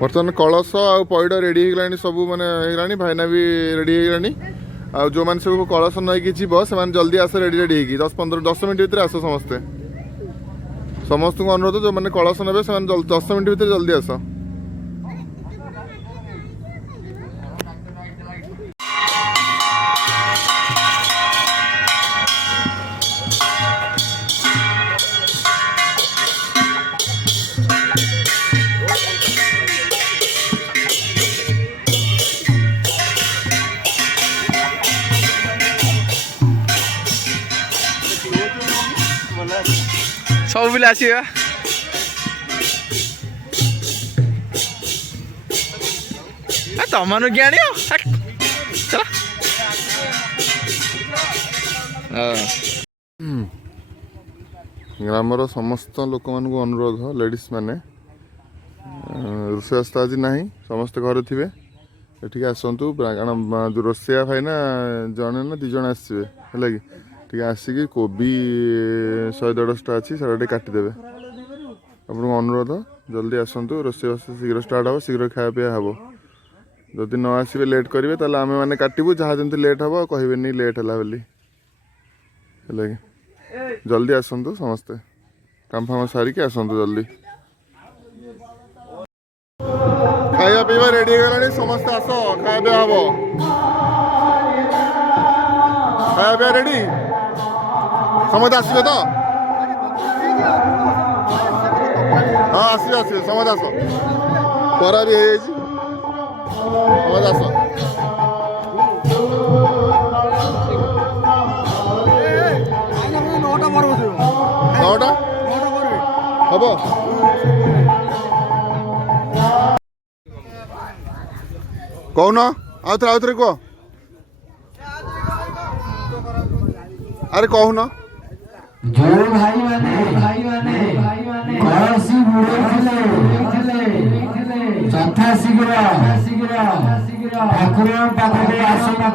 बर्तमान कलश आ pad ready होगा सब माने भाईना भी रेडी होगा आ जो मैंने सब कलश नईकि जीव से जल्दी आस रेडी रेडी होगी 10 मिनट भितर आस समस्ते समस्त को अनुरोध जो मैंने कलश ने 10 मिनट भितर जल्दी आस। सब पिला आसिबा तमनु ज्ञानी चल ग्रामर समस्त लोक मान अनुरोध लेडीज माने रोषेई आज ना समस्त घर थे ये आसतु कारण जो रोषेया भाई ना जड़े ना दिज आसवे है कि आसिक कोबी 100-150 अच्छी से काटिदेवे आपको अनुरोध जल्दी आसतु रोषेई शीघ्र स्टार्ट हम शीघ्र खाया पीया हम जदि न आसवे लेट करेंगे ताल आम मैंने काटबू जहाँ जमी लेट हम कहे नहीं लेट है बोली है कि जल्दी आसतु समस्ते काम फाम सारिकी आसतु जल्दी खाया पीवा रेडी हो समस्ते आस खाया पीया हम खाया पीया रेडी समझ आसवे तो हाँ आसवे आसवे समझ आस परा भी है समझ आस नौटा हम कौन आउ थे कह अरे कहून जो भाई माने कौसी बुड़े यथा शीघ्र ठाकुर पाखे आसना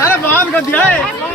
अरे बात कर दिया है।